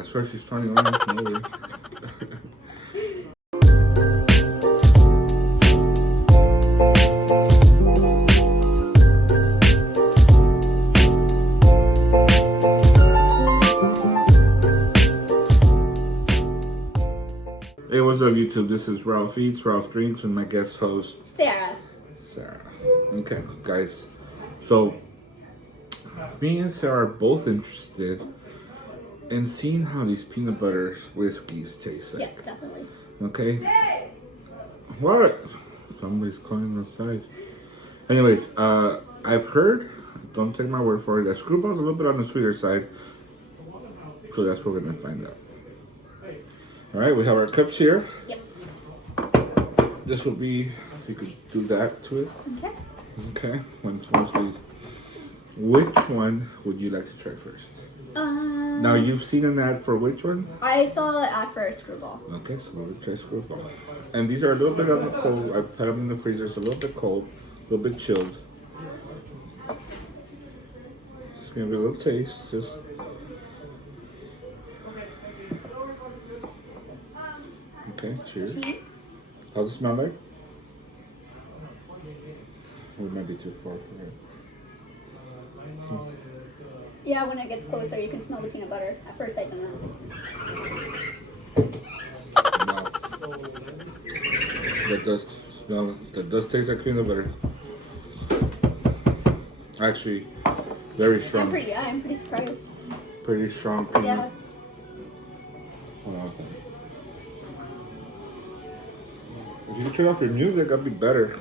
I swear she's 21. Maybe. Hey, what's up, YouTube? This is Ralph Eats, Ralph Drinks, and my guest host, Sarah. Okay, guys. So, me and Sarah are both interested in seeing how these peanut butter whiskeys taste like. Yeah, definitely. Okay? What? Somebody's calling outside. Anyways, I've heard, don't take my word for it, that Skrewball's a little bit on the sweeter side. So that's what we're going to find out. Alright, we have our cups here. Yep. This will be, you could do that to it. Okay. Okay. Once we, which one would you like to try first? Now you've seen an ad for which one? I saw it at first, Skrewball. Okay, so we'll try Skrewball. And these are a little bit on the cold. I put them in the freezer. It's a little bit cold, a little bit chilled. It's gonna be a little taste. Just. Okay, cheers. How's it smell like? Or it might be too far for it. Yeah, when it gets closer, you can smell the peanut butter. At first, I don't know. Wow. That does taste like peanut butter. Actually, very strong. I'm pretty surprised. Pretty strong peanut. Yeah. Hold on a second. If you could turn off your music, that'd be better.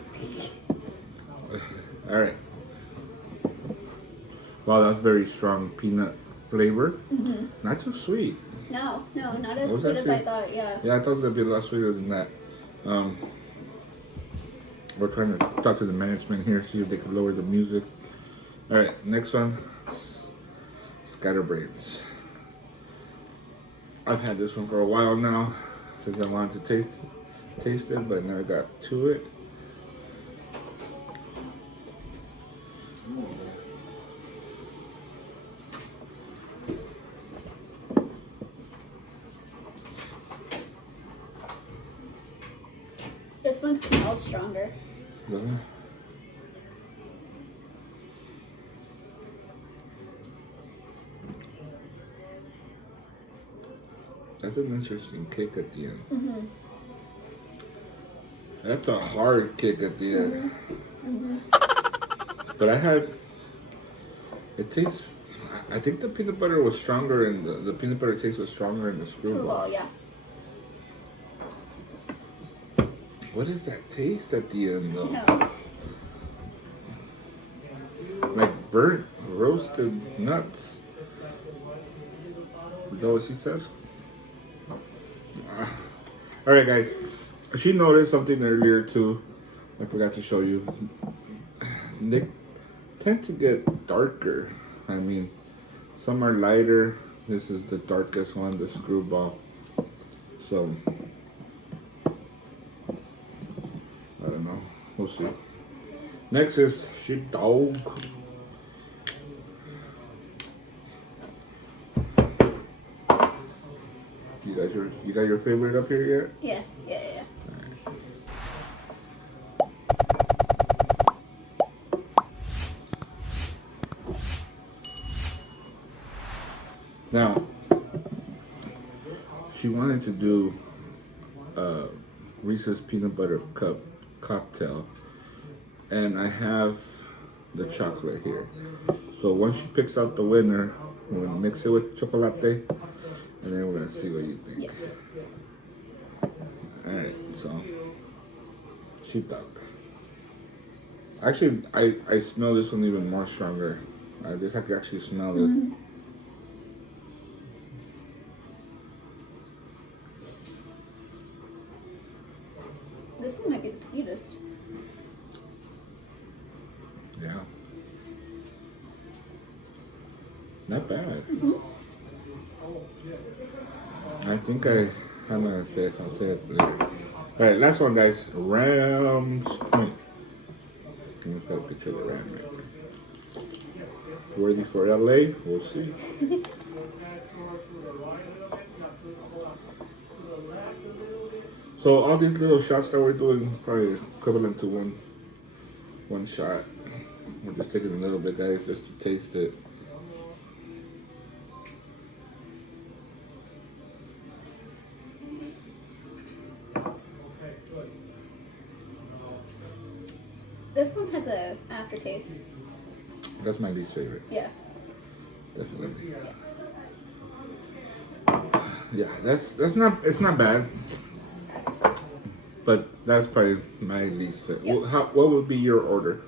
Alright. Wow, that's very strong peanut flavor. Mm-hmm. Not too sweet. No, not as sweet as I thought, yeah. Yeah, I thought it was going to be a lot sweeter than that. We're trying to talk to the management here, see if they can lower the music. Alright, next one. Skatter Brains. I've had this one for a while now, because I wanted to taste it, but I never got to it. This one smells stronger. Really? That's an interesting kick at the end. Mm-hmm. That's a hard kick at the end. Mm-hmm. But it tastes, I think the peanut butter was stronger and the peanut butter taste was stronger in the Skrewball. Yeah. What is that taste at the end though? No. Like burnt roasted nuts. Is that what she says? Alright guys, she noticed something earlier too. I forgot to show you. They tend to get darker. I mean, some are lighter. This is the darkest one, the Skrewball. So, I don't know. We'll see. Next is sheepdog. You got your favorite up here yet? Yeah. Now, she wanted to do a Reese's Peanut Butter Cup cocktail, and I have the chocolate here. So once she picks out the winner, we're gonna mix it with chocolate, and then we're gonna see what you think. Yes. Alright, so sheepdog. Actually, I smell this one even more stronger. I can actually smell it. Mm-hmm. This one might be the sweetest. Yeah. Not bad. Mm-hmm. I think I'm gonna say it. I'll say it later. Alright, last one, guys. Rams Point. Can you start a picture of the ram right there? Worthy for LA? We'll see. So all these little shots that we're doing probably equivalent to one shot. We're just taking a little bit, guys, just to taste it. This one has a aftertaste. That's my least favorite. Yeah. Definitely. Yeah, that's not, it's not bad. But that's probably my least favorite. Yeah. What would be your order?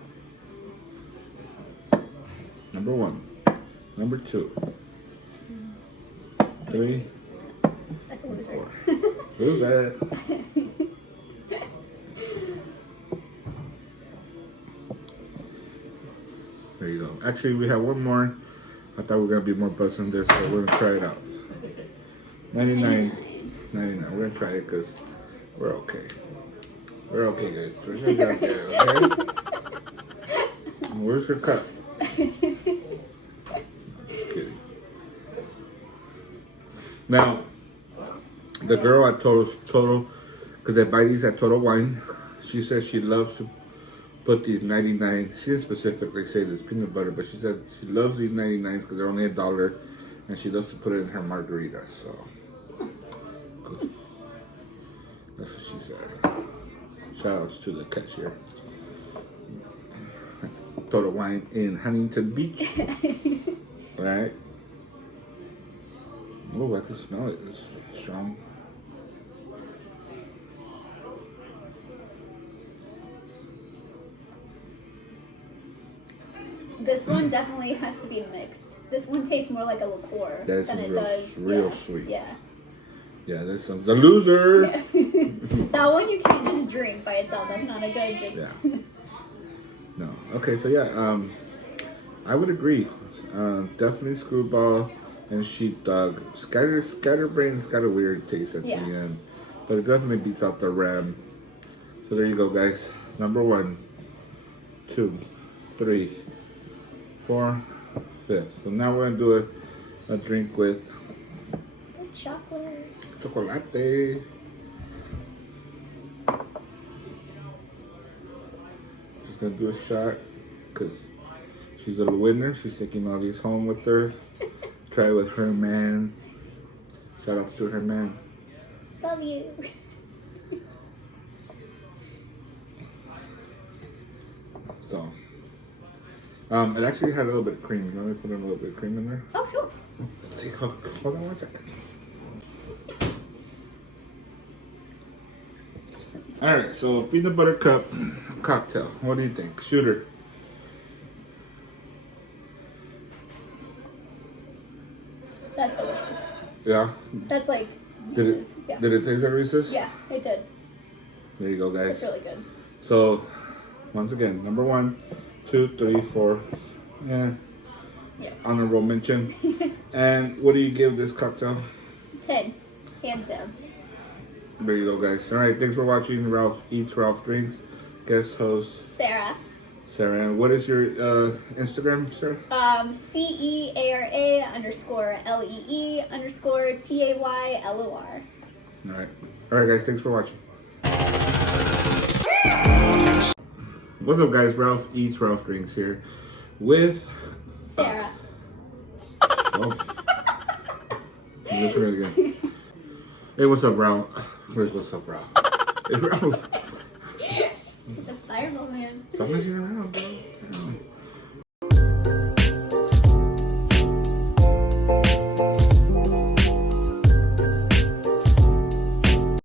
Number 1. Number 2. 3. That's a loser. 4. Who's that? There you go. Actually, we have one more. I thought we were going to be more buzzed than this, but we're going to try it out. 99. We're going to try it because we're okay. We're okay, guys. We're going to get there, okay? Where's your cup? Kidding. Now, the girl at Total, because I buy these at Total Wine, she says she loves to put these 99. She didn't specifically say this peanut butter, but she said she loves these 99s because they're only $1, and she loves to put it in her margarita. So good. That's what she said. Shout outs to the cashier. Total Wine in Huntington Beach. All right. Oh, I can smell it. It's strong. This one definitely has to be mixed. This one tastes more like a liqueur That's than it real, does. real Yeah. sweet. Yeah. Yeah, this one's the loser. Yeah. That one you can't just drink by itself. That's not a good just. Yeah. No. Okay, so yeah, I would agree. Definitely Skrewball and Sheepdog. Skatter Brains got a weird taste at the end, but it definitely beats out the Ram. So there you go, guys. Number 1, 2, 3, 4, 5th. So now we're gonna do a drink with Chocolate. chocolate. Just gonna do a shot because she's a winner. She's taking all these home with her. Try it with her man. Shout out to her man. Love you. So, it actually had a little bit of cream. You want me to put a little bit of cream in there? Oh, sure. Let's see. Hold on 1 second. All right, so peanut butter cup cocktail. What do you think? Shooter. That's delicious. Yeah. That's like. Did it? Reese's. Yeah. Did it taste like Reese's? Yeah, it did. There you go, guys. It's really good. So, once again, number 1, 2, 3, 4. Yeah. Honorable mention. And what do you give this cocktail? 10, hands down. There you go, guys. All right, thanks for watching Ralph Eats, Ralph Drinks. Guest host Sarah. Sarah. And what is your Instagram, Sarah? CEARA_LEE_TAYLOR. All right, guys. Thanks for watching. What's up, guys? Ralph Eats, Ralph Drinks here with Sarah. Oh. Let's try it again. Hey, what's up, Ralph? What's up, Ralph? Hey, Ralph. The fireball man. Stop messing around, bro.